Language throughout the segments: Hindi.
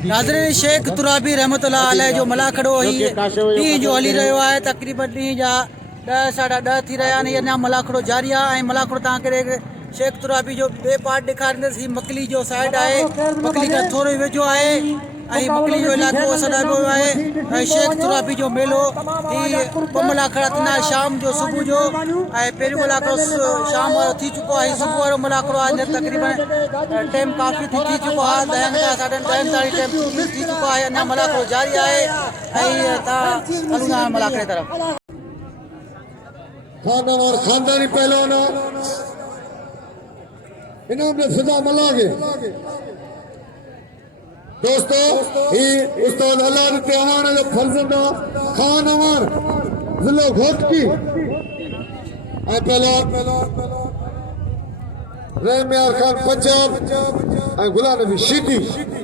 नाज़रीन शेख तुराबी रहमतुल्लाह अलैह जो मलाखड़ो ॾींहुं जो हली रहियो आहे तक़रीबन ॾींहुं जा 10 साढा 10 थी रहिया आहिनि अञा मलाखड़ो जारी आहे ऐं मलाखड़ो तव्हांखे शेख तुराबी जो ॿिए पार्ट ॾेखारींदुसि हीअ मकली जो साइड आहे मकली खां थोरो वेझो आहे ऐं मकली जो इलाइक़ो सॾाइबो आहे ऐं शेख तुराबी जो मेलो हीअ ॿ मलाखड़ा थींदा शाम जो सुबुह जो ऐं पहिरियों मलाखड़ो शाम वारो थी चुको आहे सुबुह वारो मलाखड़ो आहे तक़रीबन टाइम काफ़ी थी चुको आहे 10 खां साढे 10 ताईं टाइम थी चुको आहे अञा मलाखड़ो जारी आहे ऐं तव्हां हलूं था मलाखड़े तरफ़ खानदान और खानदानी पहलवान इनाम में फिदा मलागे दोस्तों ही उस्ताद अल्लाह तेवान जो फर्जंदा खान अमर जिलो घोटकी ऐं पहलवान रहमियार खान पंजाब ऐं गुलाम नबी शीदी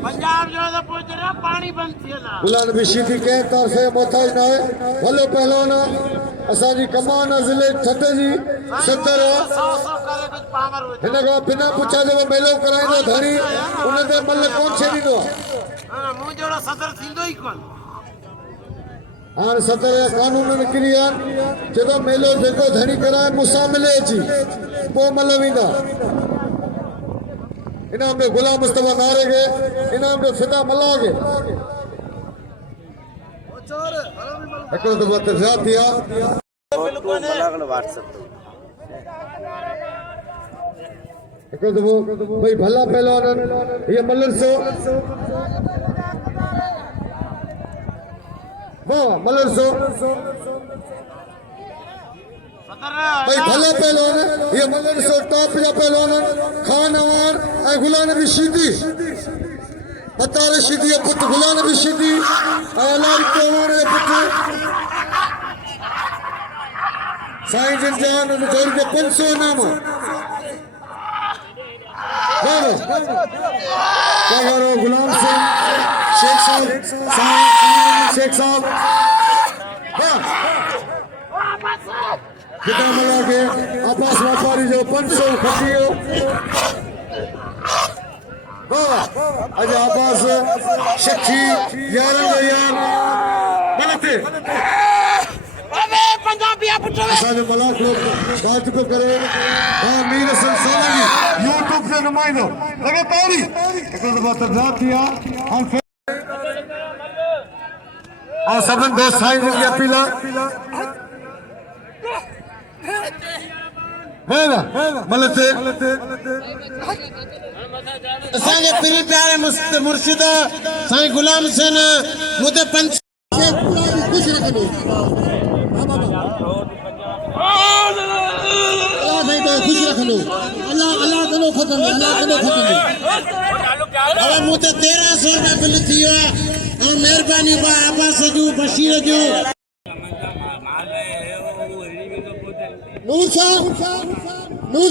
पंजाब जो तो पूछ रहा पानी बंद थियला गुलाम नबी शीदी के तरफ से मोहताज ना है भलो पहलवान असांजी कमान ज़िले ठट जी 70 100 करे कुछ पावर हो हिन खां बिना पुछा जो मेलो कराईंदो धणी उन ते मल कोन छॾींदो हां मु जोड़ा सदर थींदो ही कोन हाणे सदर जा कानून निकिरी आहिनि जेको मेलो जेको धणी कराए मूंसां मिले अची पोइ मल वेंदा इनाम में गुलाम मुस्तफा नारे के इनाम में फिदा मल्ला के हिकिड़ो दफ़ो तज़ाद थिया हिकिड़ो दफ़ो भई भला पहलवान ये मलर सो वाह मलर सो भाई भला पहलवान ये मलर सो टॉप जा पहलवान खान अवान ऐं गुलाम नबी शीदी हतार शीदी जो पुट गुलाम नबी शीदी ऐं अलारी तेवान जो पुट साईं जिन जान उन जोड़ के 500 इनाम क्या करो गुलाम सिंह शेख साहब साईं शेख साहब कितना मिला के अब्बास व्यापारी जो 500 खटियो अजय अब्बास शक्की यारन यार गलत असांजो मलाक बात को करे मीर हसन सालगी यूट्यूब से नुमाइंदो लगातारी हिकिड़ो दफ़ो तज़ाद थिया और सभिनी दोस्त साईं जी अपील मलते असांजे पीर प्यारे मुर्शिद साईं गुलाम हुसैन मुते पंच खुश रखो खुश रखो अल्लाह कनो खत्म अब मुते 1300 रुपया बिल थियो और मेहरबानी बा अब्बास जो बशीर जो नूर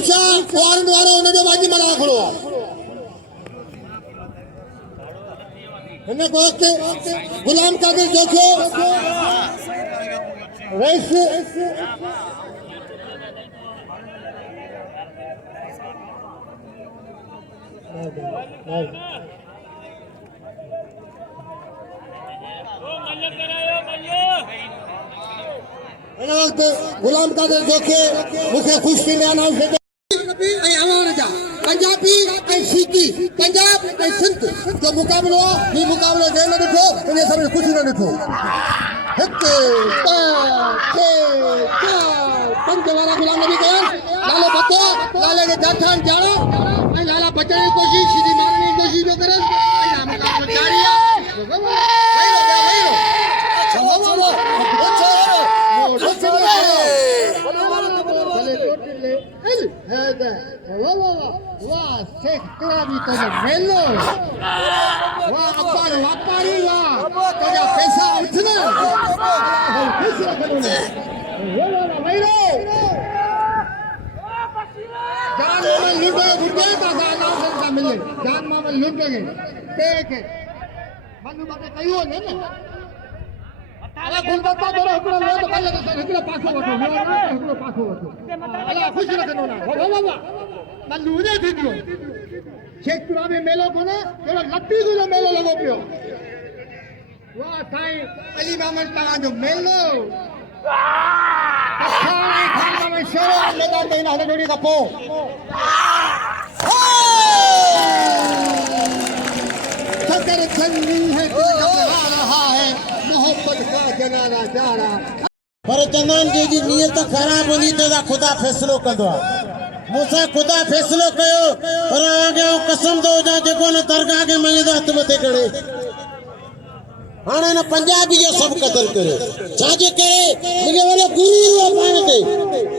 शाह फौरन वारो उन जो बाजी मना खड़ो हिन को गुलाम कादिर देखो रईस गुलाम कादिर देखे मुझे खुश थी अनाउंस पंजाबी सीधी पंजाब सिंध जो मुकाबलो ये मुकाबलो जै न ॾिठो इन सभिनी कुझु न ॾिठो हिकु पंज वारा गुलाम नबी कया लालो पतो लाले के जाठान जाड़ो ऐं लाला बचण जी कोशिश सीधी मारने जी कोशिश जो करे ऐं मुकाबलो जारी वाह शेख तुराबी तो मेलो वाह अब्बार व्यापारी वाह तेरा पैसा उठना खुश रखो ने मेरो जान मामन लूटे बुढ़े का नाम का मिले जान मामन लूटेगे देख मनु बाटे कहियो ने अरे गुलदस्ता तोरा हिकड़ो लो तो पहले तो हिकड़ो पासो वठो मेरो ना हिकड़ो पासो वठो अल्लाह खुश रखनो ना वाह वाह वाह मल्लू ने थी दियो शेखपुरा में मेलो को ना थोड़ा लट्टी को जो मेलो लगो पियो वाह साईं अली मामन तव्हां जो मेलो अखाणे खान में शेरो मैदान में हल जोड़ी का पो सकर चंदी है आ रहा है मोहब्बत का जनाना जा रहा पर चंदन जी नियत ख़राब होंदी त खुदा फैसलो कंदो आहे मूंसां ख़ुदा फैसलो कयो पर अॻियां कसम थो हुजां जेको न दरगाह खे मञे हथ मथे करे हाणे न पंजाबी जो सभु क़दर करियो छाजे करे मूंखे वॾो गुरूर आहे पाण ते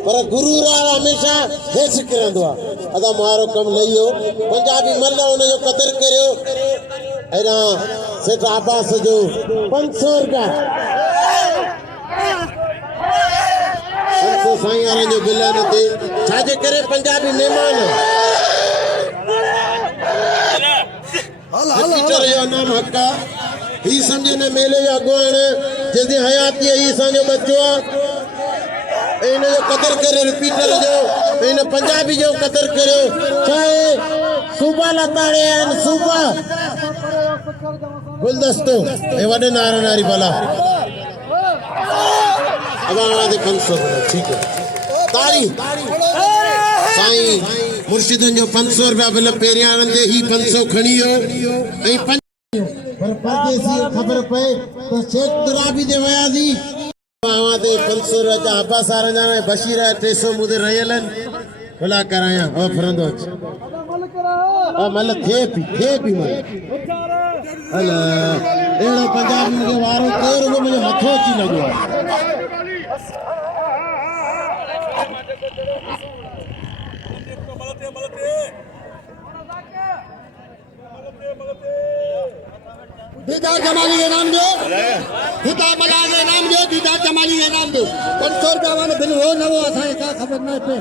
पर गुरूर वारो हमेशह हेठि किरंदो आहे अदा मारो कमु लही वियो पंजाबी मल हुनजो क़दर करियो अहिड़ा सेठ आबास जो 500 रुपया 500 साईं वारनि जो बिल आहिनि हिते छाजे करे पंजाबी महिमान टीचर जो नाम हक़ आहे ही समझे न मेले जो अॻुवाण जंहिंजी हयाती ही असांजो बच्चो आहे इन जो क़दर करे रिपीटर जो इन पंजाबी जो क़दर करियो चाहे सूबा लताड़े आहिनि सूबा गुलदस्तो ए वॾे नारा नारी भला अब आवाज़ 500 ठीक है तारी साईं मुर्शिदन जो 500 रुपया बिल पेरियां दे ही 500 खणी हो ऐं पर परदेसी खबर पे तो शेख तुराबी दे वयादी आवाज़ 500 रुपया अब्बा सारा जाने बशीर 300 मुदे रहलन भला कराया ओ फरंदो आ मल थे पी मल अला एड़ो पंजाबी के वारो केर को मुझे मथो अची लगो दीदार जमाली के नाम दो हिता मला के नाम दो दीदार जमाली के नाम दो 500 रुपया वाले बिल हो न हो असा का खबर न पे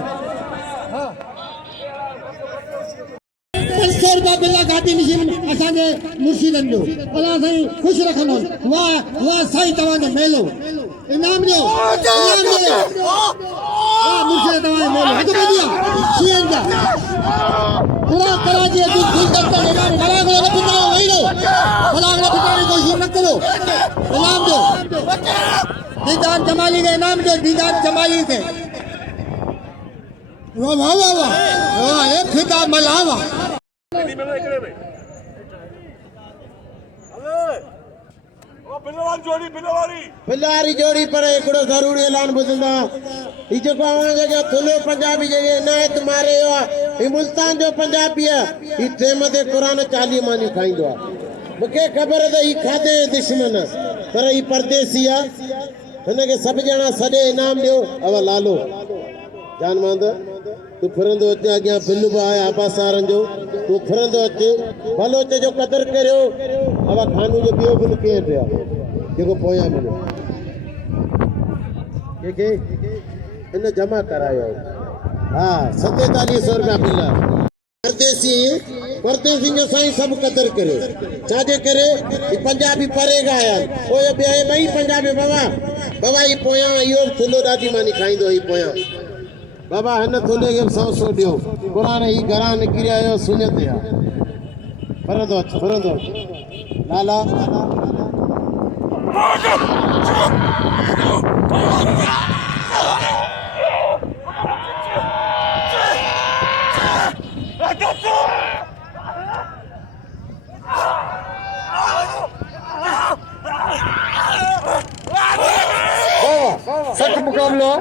500 रुपया बिल गाती मशीन असा के मुर्शिदन दो भला साईं खुश रखनो वाह वाह साईं तवा जो मेलो इनाम दो वाह मुर्शिद तवा मेलो हद दिया सीएन का पूरा कराची की खुश करता इनाम बड़ा को पिता वही दो भला अगले पिता की कोशिश न करो इनाम दो दीदार जमाली के इनाम दो दीदार जमाली के वाह वाह वाह वाह ये फिदा मलावा बिलवारी जोड़ी पर एकड़ो जरूरी ऐलान बुझंदा ई जो जगह थुलो पंजाबी जगह इनायत मारे हो ई मुल्तान जो पंजाबी है ई टेम ते कुरान 40 मानी खाइंदो आ मुखे खबर है ई खादे दुश्मन पर ई परदेसी आ हिनके सब जना सडे इनाम दियो अब लालो जान मांद तू फिरंदो अचे अॻियां बिल बि आहे आबा सारनि जो तू फिरंदो अचे बलोच जो क़दर करियो अब खानू जो ॿियो बिल कीअं पियो जेको पोयां मिलियो कंहिंखे इन जमा करायो हा 4700 रुपया बिल परदेसी जो साईं सभु क़दर करियो छाजे करे ही पंजाबी परे खां आया पोइ ॿिया ॿई पंजाबी बाबा ई पोयां इहो थुलो ॾाढी मानी खाईंदो ही पोयां बाबा हिन थुले खे 100 ॾियो क़ुरान ही घरां निकिरी आयो सुञत आहे फरंदो अच लाला सच मुकाबला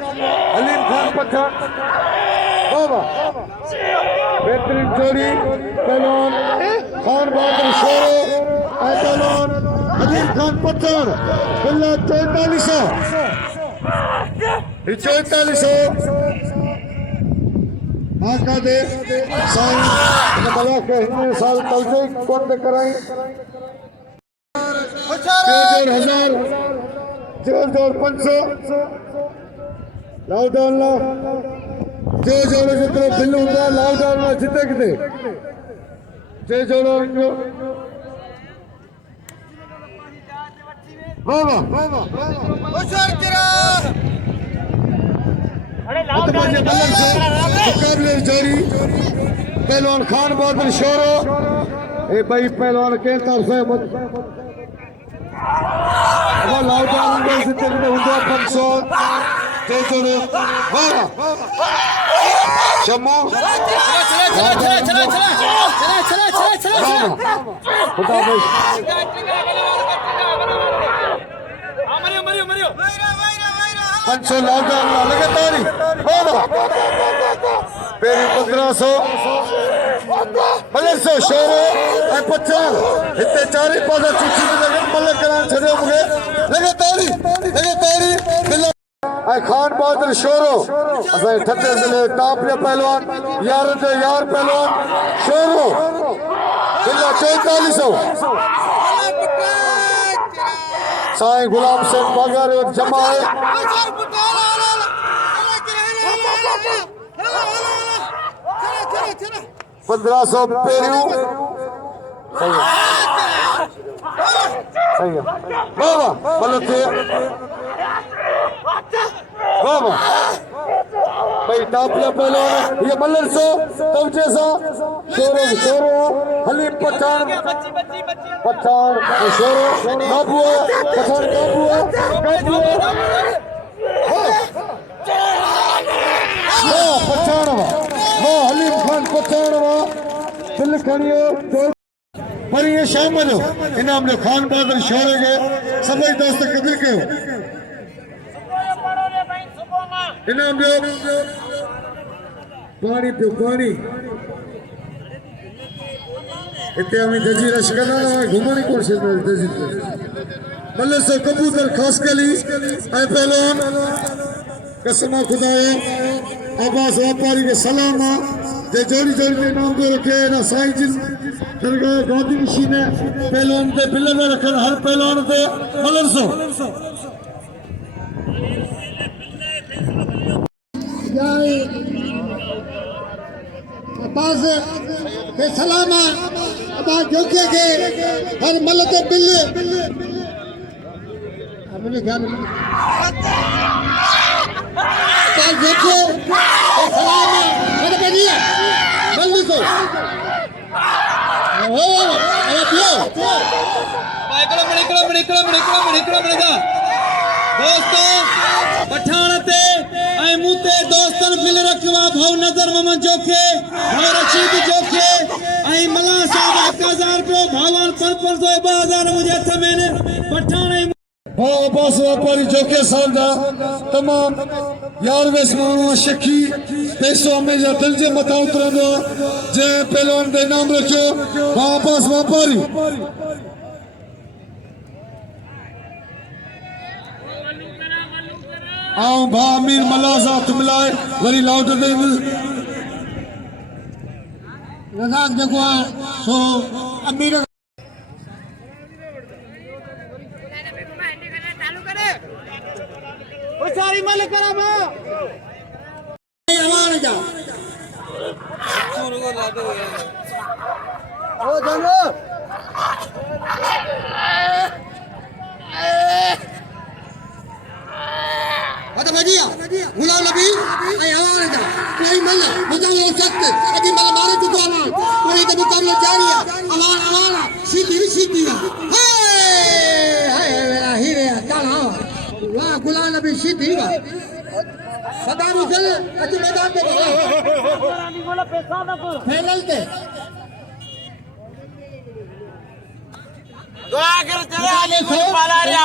अलीम खान पठान बाबा बेहतरीन जोड़ी पहलवान खान बहादुर शेरे पहलवान अलीम खान पठान बिल्ला 4400 आका दे साईं बला के हिंदू साल तलजे कौन दे कराई 4000 जोर 500 लॉकडाउन ला जो जितने बिल होता लॉकडाउन में जिते किते जे जोड़ो बाबा मुकाबले जारी पहलवान खान बहादुर शोरो ए भाई पहलवान के तरफ से अब लाउडाउन में जितने भी हुंदा 500 तेजोरे वाह शम्मू खुदा भाई पंचो लाउडाउन लगातार वाह पेरी 1500 1500 शोरो ऐं पचा हिते चारि पासा चिठी में लॻे मल कराइण छॾियो मूंखे लगातारी ऐं खान बहादुर शोरो असांजे ठटे ज़िले टॉप जो पहलवान यारनि जो यार पहलवान शोरो बिल्ला 4400 साईं गुलाम सिंह बागारे जमा है 1500 पेरियों सही है बाबा मलके बाबा भाई टापिया पहलवान ये मल्लर सो तवचे सा शोरो हलीम पठान शोरो काबुआ पठान काबुआ पठानवा हलीम खान पठानवा दिल खड़ियो पर ये शाम जो इनाम जो खान बहादुर शोरे के सभी दोस्त कदर कयो इनाम जो पानी पियो पानी इतने हमें जजी रश करना ना घुमाने को जजी मल्ले से कबूतर खास कली ऐ पहलवान कसमा खुदाया अब्बास व्यापारी के सलामा जे जोड़ी में नाम दे रखे ना साईं जिन दरगाह गादी मशीन पहलवान ते बिल में रखन हर पहलवान ते मल्ले सो अब्बास के सलामा अब्बास जोके के हर मल ते बिल मुझे ध्यान अब्बास देखो सलामा मेरे बढ़िया मल्ली को ओ अरे पियो दोस्तों पठान ते ऐं मूं ते दोस्तनि बिल रखियो आहे भाउ नज़र मोहम्मद जोखे भाउ रशीद जोखे ऐं मल्हां साहिब 1000 रुपयो भाउनि 500 2000 मुंहिंजे हथ में आहिनि पठान ऐं भाउ अब्बास वापारी जोखे साहिब जा तमामु यार वेस माण्हू शखी पैसो हमेशह दिल जे मथां उतरंदो जंहिं पहलवान ते इनाम रखियो भाउ अब्बास वापारी आओ भा अमीर मलाजा तुम लाए वरी लाउड दे रज़ाक जेको आहे सो अमीर सारी मालिक करा बा अवान जा ओ जनो आता भजिया गुलाम नबी ऐं हवान जा कोई मल मुकाबलो सख्त अजी मल मारे चुको आहे कोई तो मुकाबलो जारी है अवान सीधी है हाय मेरा हीरे काला वाह गुलाम नबी सीधी है सदा मुझे अजी मैदान पे फाइनल ते दुआ कर चले आले को पाला रे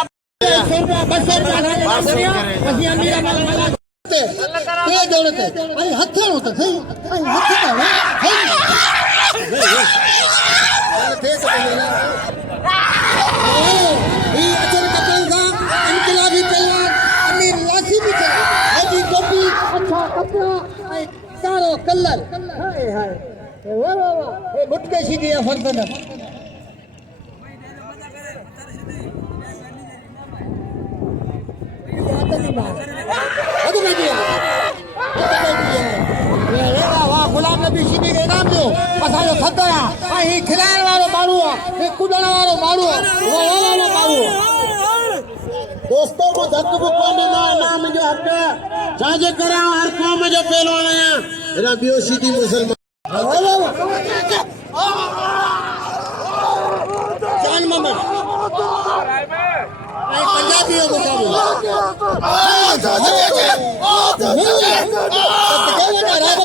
कलर मुटके सीधी फर्दन गुलाम नबी सीधी के इनाम जो असांजो थधो आहे ऐं ही खिलाइण वारो माण्हू आहे ही कुॾण वारो माण्हू आहे दोस्तों को धक को कोने ना नाम जो हक छाजे करा हर कौम जो पहलवान आया एरा बियो सीधी मुसलमान जान मोहम्मद पंजाबी हो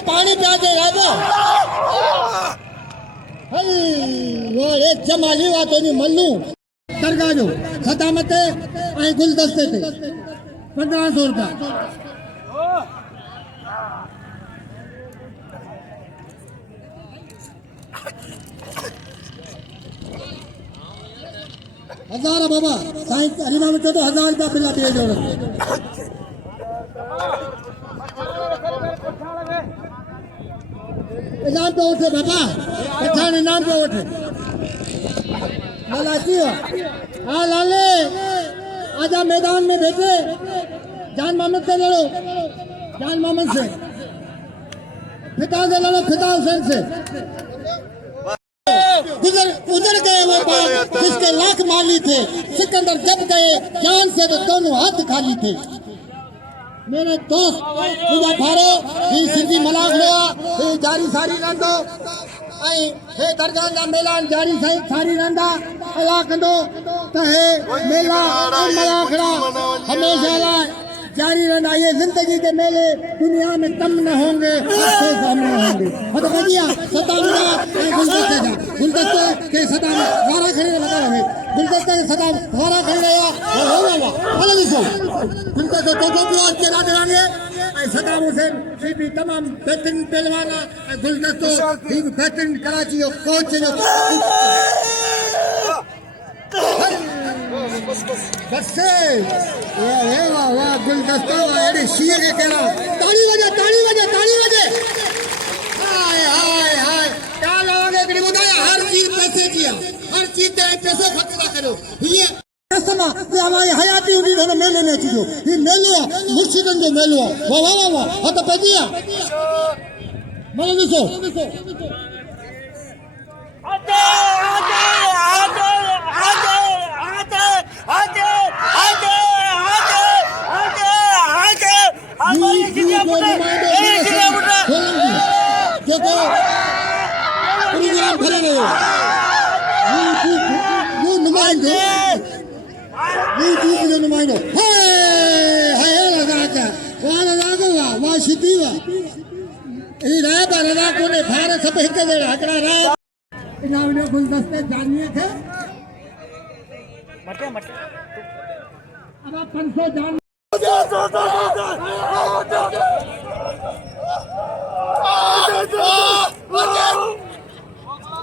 पानी पिया दे वो एक जमाली वातो नहीं मल्लू दरगाह जो खदामत ऐं गुलदस्ते थे 1500 रुपया हजार है बाबा साईं अलीमा में तो 1000 रुपया बिल्ला दिए जो इनाम पे उठे बाबा पठान इनाम पे उठे लालाची हो हाँ लाले आजा मैदान में बैठे जान मोहम्मद से लड़ो जान मोहम्मद से फिता से लड़ो फिता हुसैन से उधर गए वो बाप जिसके लाख माली थे सिकंदर जब गए जान से तो दोनों हाथ खाली थे मेरे दोस्त मुझे भारे ही सिंधी मलाक हुआ ही जारी सारी रंदो ऐं हे दरगाह जा मेला जारी सारी रंदा अला कंदो त हे मेला ऐं मलाखड़ा हमेशा लाइ जारी रहना ये जिंदगी के मेले दुनिया में कम न होंगे आपके सामने होंगे मतलब भैया सतावड़ा गुलदस्ते के सदा वारा खड़े लगा रहे गुलदस्ते के सदा वारा खड़े रहा हो रहा अलग ही सो गुलदस्ते तो भी आज के रात रहेंगे सदाम हुसैन ये भी तमाम बेहतरीन पहलवान गुलदस्तों ये बेहतरीन कराची और कोच जो बस से वाह वाह गुलदस्ता अरे शीर के कहना ताली बजे हाय हाय हाय क्या लोगे कि बताया हर चीज पैसे किया हर चीज पैसे खर्च ना करो ये कसमा ये हमारी हयाती हुई है मेले में चीजो ये मेलो मुर्शिदन जो मेलो वाह वाह वाह हां तो पैदिया मैंने देखो गुलदस्ते जानिए थे अब आप 500 जान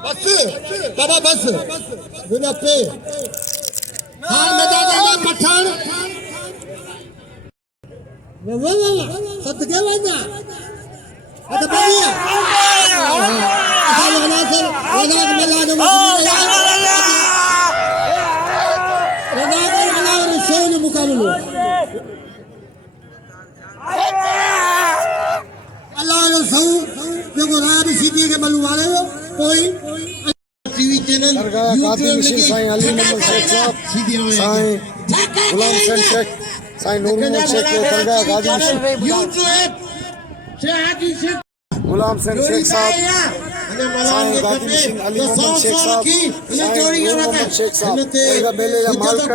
बस बाबा बस गुना पे हाँ मजा देगा पठान वो सत्य वजह अच्छा बढ़िया मुकाबलो अल्लाह सऊ जो राबी सीधी के बलू वाले हो कोई TV channel YouTube Sai Ali Mohammad Sheikh साहब साईं गुलाम हुसैन शेख साईं नूर मोहम्मद शेख दरगाह गाजी यूट्यूब से हाजी शेख गुलाम हुसैन शेख साहब साईं गाजी मशीन अली मोहम्मद शेख साहब साईं नूर मोहम्मद शेख साहब एगा मेले या मालक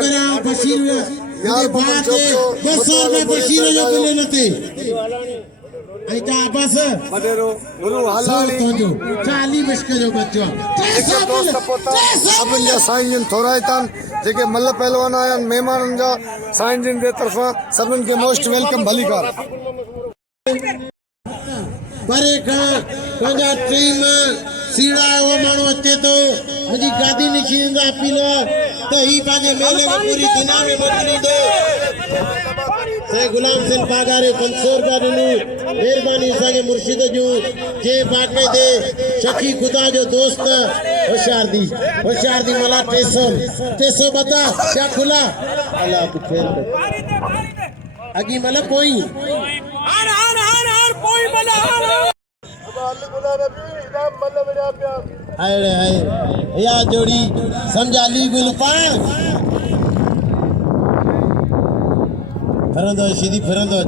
यार मोहम्मद जोतो बशीर जो लेनते ऐता बस मडेरो गुरु हालानी 40 बशक जो बच्चो जेके दोस्त पोता सभिनि जा साईं जन थोराइतन जेके मल्ल पहलवान आया मेहमानन जा साईं जन जे तरफा सभिनि खे मोस्ट वेलकम भलीकार परे खां पंहिंजा टीम सीड़ा वो माण्हू अचे थो अॼु गादी निशींदा पीलो त ही पंहिंजे मेले में पूरी दुनिया में मोकिलींदो से गुलाम सिंह बागारे 500 रुपया ॾिनूं महिरबानी असांजे मुर्शिद जूं जे बाक़ाइदे शकी खुदा जो दोस्त होशियार दी मला 300 बता क्या खुला अल्लाह तू फेर अगी मतलब कोई अरे या जोड़ी समझाली गुलपा फिरंदो सीधी फिरंदो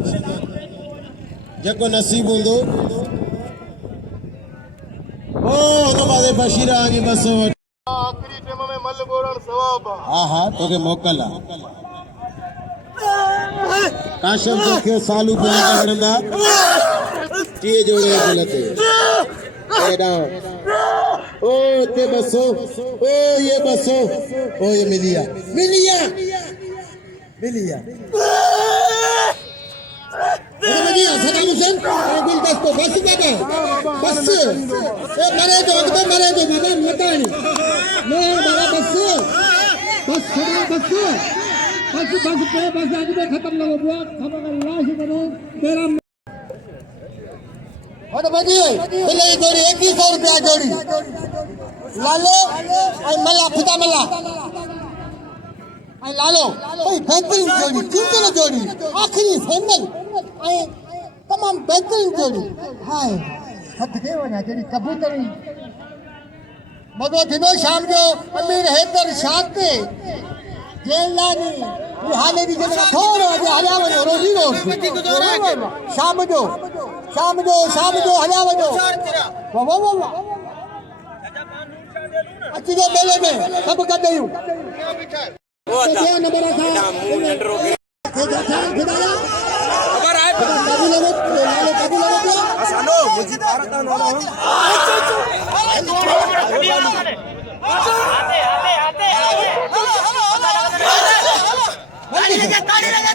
जेको नसीब हूंदो दे बशीर आजी बसो आखिरी टाइम में मल बोरण सवाब हाँ हाँ तो के मोकल काशम तो के सालू पे करंदा टीए जोड़े मिलते एडा ओ ते बसो ओ ये बसो ओ ये मिलिया मिलिया मिलिया बढ़िया सदाम हुसैन गुल दस्तो बस बाबा बस ए मरे तो बाबा मतानी नहीं बाबा बस बस सदा बस पे बस आज में खत्म ना हो गया खबर अल्लाह से करो तेरा और बजी पहले जोड़ी 2100 रुपया जोड़ी लालो और मला खुदा मला आई लालो भाई बेहतरीन जोड़ी चुनचुन जोड़ी आखिरी फाइनल आई तमाम बेहतरीन जोड़ी हाय हद के वना जड़ी कबूतरी मगो दिनो शाम जो अमीर हैदर शाते जेलानी हाले दी जगह थोड़ो जे हल्या वनो रोजी रो शाम जो हल्या वनो वाह वाह वाह अच्छी जो मेले में सब कर दयूं वो था नंबर था खिदाया खबर है काबू लगे आसानो मुझे भारत ना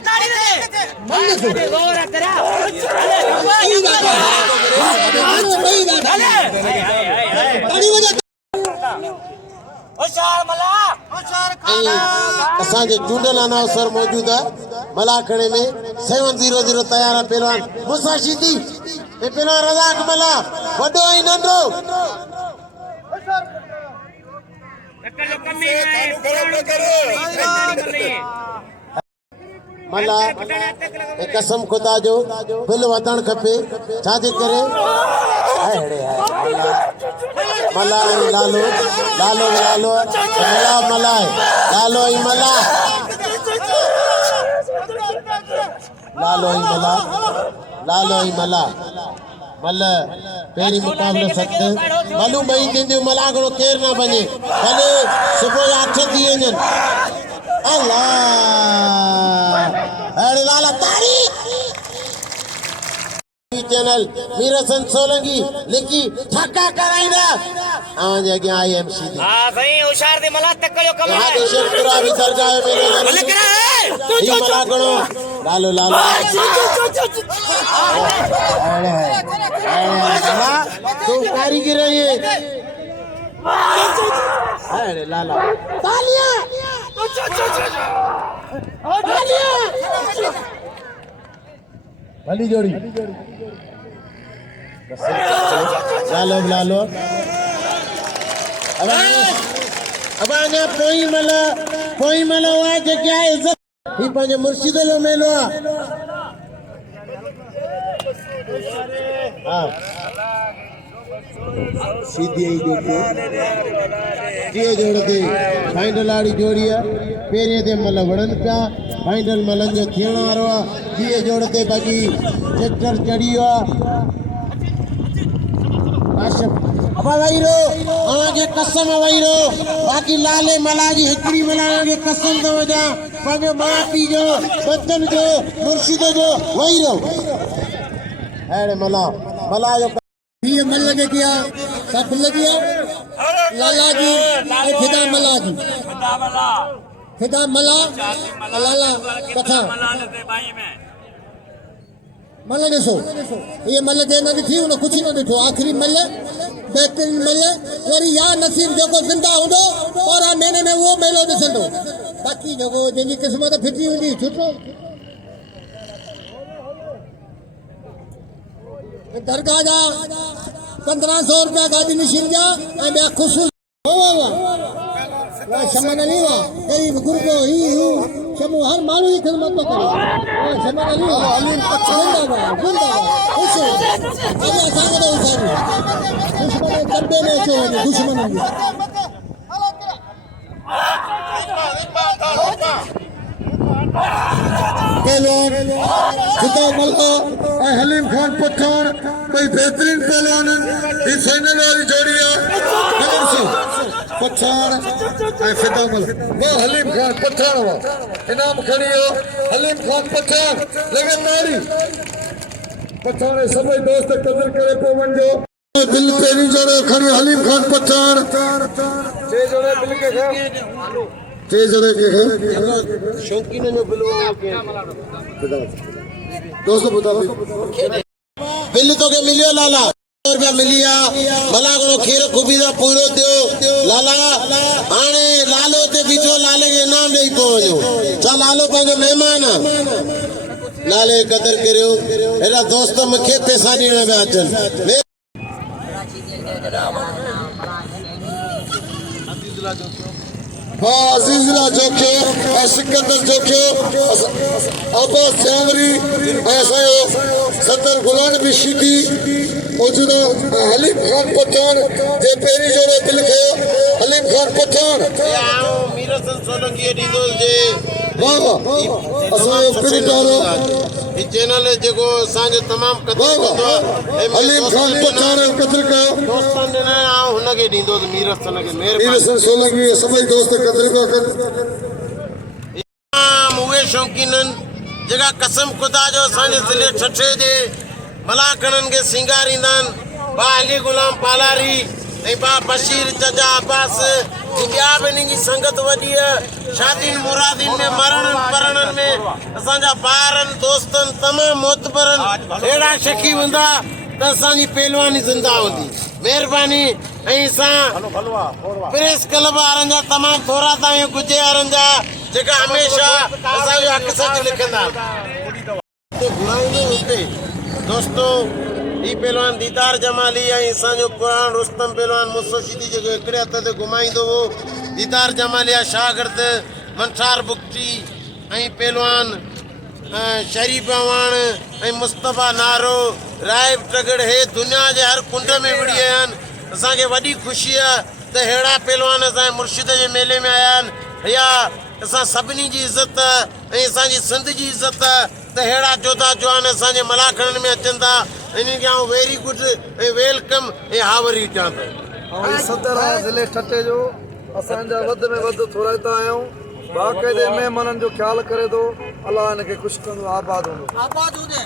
ताड़ी लगे गोरा तेरा ताड़ी वजह होशियार मला होशियार खाना असांजे चूंडलाना सर मौजूद है मलाखड़े में 700 तैयार है पहलवान मुसा शीदी ए पहलवान रज़ाक मला वडो ही नंढो मला कसम खुदा जो दिल वधण खपे छाजे करे मला लालो लालो लालो मला मला लालो ही मला लालो ही मला लालो ही मला मल पेरी मुकाबले सकते मालूम भाई दिन मला गणो केर ना बने भले सुबह 8 दिए अल्लाह अरे लाला तारी चैनल मीरसन सोलंकी लिखी ठक्का कराइना आज अॻियां IMC हां सही होशियार दे मला तकड़ियो कम है शेखपुरा भी दरगाह मेरे भले करा है ये मला गणो लालो लालो तो कारीगर है ये अरे लाला तालियां तालियां भली जोड़ी लालो लालो अब आने पोई मला वा जगह इज्जत ही पंजे मुर्शिद लो मेलो हां सीधी ही जोड़ते ये जोड़ते फाइनल आड़ी जोड़ी है पेरे ते मल वड़न पिया फाइनल मलन जो थियण वारो आहे ये जोड़ते बाकी ट्रैक्टर चढ़ियो आशफ अब वईरो आज कसम वईरो बाकी लाले मलाजी हिकड़ी मलाना के कसम दो वजा पंहिंजो मां पी जो बचन जो मुर्शिद जो वईरो अरे मला जो ये मन लगे किया सब लगिया लाला जी फिदा मला जी फिदा मला लाला कथा मल ॾिसो ये मल जे न ॾिठी उन कुझु न ॾिठो आख़िरी मल बेहतरीन मल वरी या नसीब जेको ज़िंदा हूंदो और महीने में उहो मेलो ॾिसंदो बाक़ी जेको जंहिंजी क़िस्मत फिटी हूंदी छुटो दरगाह जा 1500 रुपया गादी नशीन जा ऐं ॿिया ख़ुशि शमन अली गरीब गुरबो ही शमू हर माण्हू जी ख़िदमत थो करे शमन अली जिंदाबाद ख़ुशि अॼु असांखे त उथारियो दुश्मन कंबे में अचो वञे दुश्मन जी पहलवान सिद्धा मल्हा ऐं हलीम खान पठान कोई बेहतरीन पहलवान ही फाइनल वाली जोड़ी है पठान ऐं सिद्धा मल्हा वो हलीम खान पठान हुआ इनाम खड़ी हो हलीम खान पठान लेकिन नारी पठान सभई दोस्त कदर करे पो वञो दिल पहिरीं जोड़े खड़ी हलीम खान पठान टे जोड़े दिल के टे जोड़े के शौकीन जो बिलो दोस्त ॿुधायो बिल तो के मिलियो लाला रुपया मिलिया भला घणो खीर खूबी दा पूरो थियो लाला हाणे लालो ते बीठो लाले के इनाम ॾेई थो वञो छा लालो पंहिंजो महिमान लाले कदर करियो एड़ा दोस्त मूंखे पैसा ॾियण पिया अचनि हाँ अजीजला जोखियो ऐं सिकंदर जोखियो अब्बास जावरी असांजो सदर गुलाम नबी शीदी मौजूदा हलीम खान पठान जे पहिरीं जोड़े दिल कयो हलीम खान पठान मीरसन सोलंकी ॾींदो जे वाह असांजो पिरिटारो ही चैनल जेको असांजो तमामु कदर कंदो आहे हलीम खान पठान कदर कयो दोस्तनि ॾिना आउं हुनखे ॾींदो मीरसन खे महिरबानी मीरसन सोलंकी सभई दोस्त कदर पिया कनि उहे शौक़ीन आहिनि जेका कसम ख़ुदा जो असांजे ज़िले ठठे जे मलाखणनि खे सिंगारींदा आहिनि बा अली गुलाम पालारी ऐं बा बशीर चचा अब्बास ॿिया बि हिन जी संगत वॾी आहे शादियुनि मुरादियुनि में मरणनि परणनि में असांजा ॿारनि दोस्तनि तमामु मोतबरनि अहिड़ा शकी हूंदा त असांजी पहलवानी ज़िंदा हूंदी महिरबानी ऐं असां प्रेस क्लब वारनि जा तमामु थोरा था आहियूं गुजे वारनि जा जेका हमेशह असांजो हक़ सच लिखंदा दोस्तो ही पहलवान दीदार जमाली ऐं असांजो पुराण रुस्तम पहलवान मुसोशीदी जेको हिकिड़े हथ ते घुमाईंदो हो दीदार जमालिया शागिर्द मंठार बुक्टी ऐं पहलवान शरीफ अवाण ऐं मुस्तफ़ा नारो राइब टगड़ हे दुनिया जे हर कुंड में विड़ी विया आहिनि असांखे वॾी ख़ुशी आहे त अहिड़ा पहलवान असांजे मुर्शिद जे मेले में आया आहिनि या असां सभिनी जी इज़त ऐं असांजी सिंध जी इज़त त अहिड़ा जोधा जवान असांजे मलाखणनि में अचनि था इन्हनि खे आउं वेरी गुड ऐं वेलकम ऐं हावरी ॾियां थो ऐं सदर आहे ज़िले ठठे जो असांजा वधि में वधि थोराईंदा आहियूं बाक़ाइदे महिमाननि जो ख़्यालु करे थो अलाह हिनखे ख़ुशि कंदो आबाद हूंदो आबाद हुजे